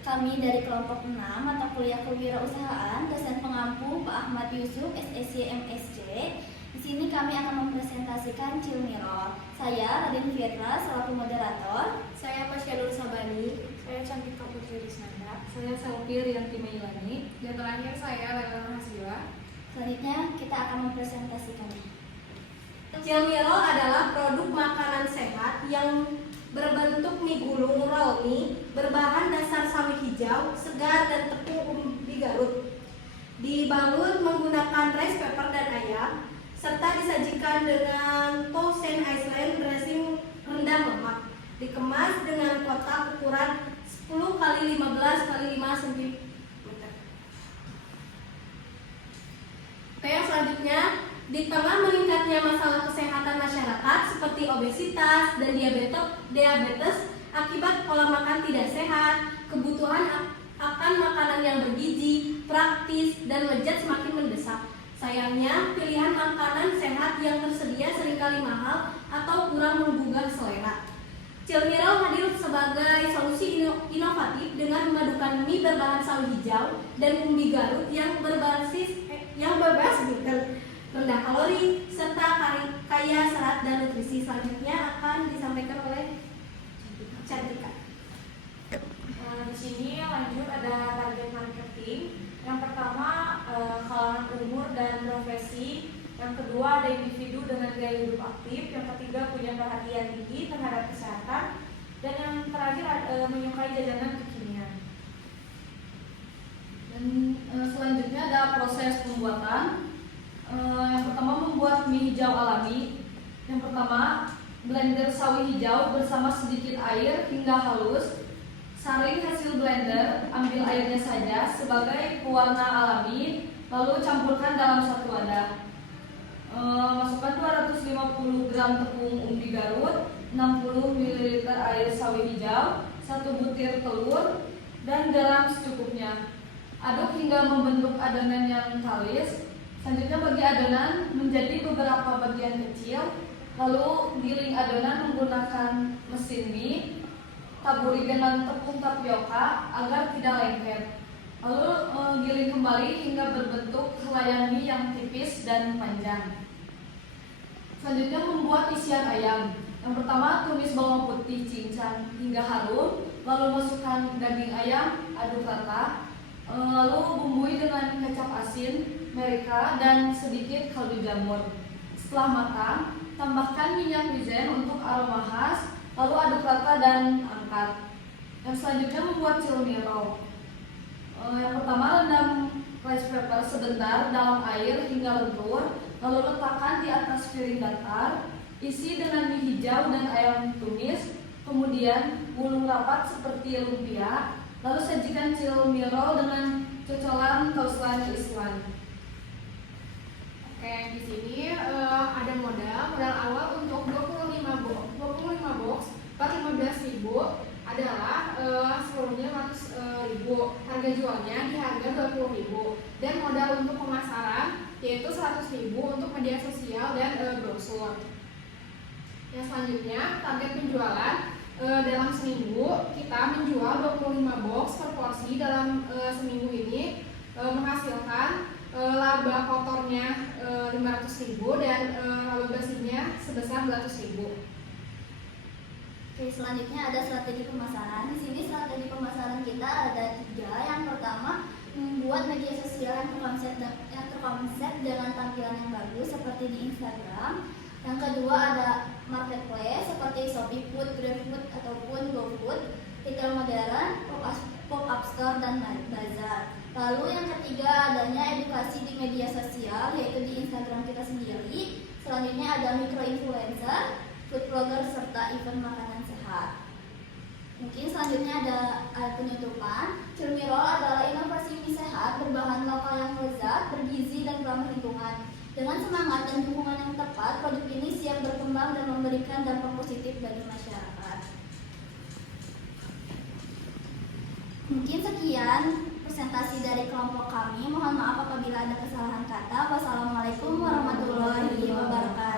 Kami dari kelompok 6 mata kuliah kewirausahaan, dosen pengampu Pak Ahmad Yusuf, SSC MSc. Di sini kami akan mempresentasikan Cilmirol. Saya Raden Fitra selaku moderator. Saya Pasya Nur Sabani. Saya Cantika Putri Risnanda. Saya Selvi Rianti Mailani. Dan terakhir saya Lela Hasila. Selanjutnya kita akan mempresentasikannya. Cilmirol adalah produk makanan sehat yang berbentuk mie gulung roll mie berbahan dasar sawi hijau, segar dan tepung umbi Garut. Dibangun menggunakan rice paper dan ayam, serta disajikan dengan Thousand Island dressing rendah lemak. Dikemas dengan kotak ukuran 10 x 15 x 5 cm. Oke, yang selanjutnya, di tengah meningkatnya masalah kesehatan masyarakat seperti obesitas dan diabetes akibat pola makan tidak sehat, kebutuhan akan makanan yang bergizi, praktis, dan lezat semakin mendesak. Sayangnya, pilihan makanan sehat yang tersedia seringkali mahal atau kurang menggugah selera. Cilmirol hadir sebagai solusi inovatif dengan memadukan mie berbahan sawi hijau dan umbi Garut yang berbasis gluten, rendah kalori, serta kaya serat dan nutrisi. Selanjutnya akan disampaikan oleh Cantika. Di sini lanjut ada target marketing. Yang pertama kalangan umur dan profesi. Yang kedua ada individu dengan gaya hidup aktif. Yang ketiga punya perhatian tinggi terhadap kesehatan. Dan yang terakhir menyukai jajanan kekinian. Dan selanjutnya ada proses pembuatan. Yang pertama membuat mie hijau alami. Yang pertama blender sawi hijau bersama sedikit air hingga halus. Saring hasil blender, ambil airnya saja sebagai pewarna alami, lalu campurkan dalam satu wadah. Masukkan 250 gram tepung umbi Garut, 60 ml air sawi hijau, 1 butir telur, dan garam secukupnya. Aduk hingga membentuk adonan yang kalis. Selanjutnya bagi adonan menjadi beberapa bagian kecil, lalu giling adonan menggunakan mesin mie, taburi dengan tepung tapioka agar tidak lengket. Lalu giling kembali hingga berbentuk helai mie yang tipis dan panjang. Selanjutnya membuat isian ayam. Yang pertama tumis bawang putih cincang hingga harum, lalu masukkan daging ayam, aduk rata. Lalu bumbui dengan kecap asin, merica, dan sedikit kaldu jamur. Setelah matang, tambahkan minyak wizen untuk aroma khas, lalu aduk rata dan angkat. Yang selanjutnya membuat cilmirol. Yang pertama rendam rice paper sebentar dalam air hingga lentur, lalu letakkan di atas piring datar, isi dengan mie hijau dan ayam tumis, kemudian gulung rapat seperti lumpia, lalu sajikan cilmirol dengan cocolan toastan Islam. Oke, di sini ada modal awal untuk 25 box per 15.000 adalah seluruhnya 100.000. Harga jualnya di harga 20.000 dan modal untuk pemasaran yaitu 100.000 untuk media sosial dan brosur. Yang selanjutnya target penjualan dalam seminggu kita menjual 25 box per porsi. Dalam seminggu ini menghasilkan laba kotornya 500.000 dan laba bersihnya sebesar 200.000. Oke, selanjutnya ada strategi pemasaran. Di sini strategi pemasaran kita ada 3. Yang pertama, membuat media sosial yang terkonsep dengan tampilan yang bagus seperti di Instagram. Yang kedua ada marketplace seperti Shopee Food, GrabFood ataupun GoFood, retail modern, pop-up store, dan bazar. Lalu yang ketiga adanya edukasi di media sosial yaitu di Instagram kita sendiri. Selanjutnya ada micro-influencer, food blogger, serta event makanan sehat. Mungkin selanjutnya ada penutupan. Cilmirol adalah inovasi mie sehat berbahan lokal yang lezat, bergizi, dan ramah lingkungan. Dengan semangat dan dukungan yang tepat, produk ini siap berkembang dan memberikan dampak positif bagi masyarakat. Mungkin sekian presentasi dari kelompok kami. Mohon maaf apabila ada kesalahan kata. Wassalamualaikum warahmatullahi wabarakatuh.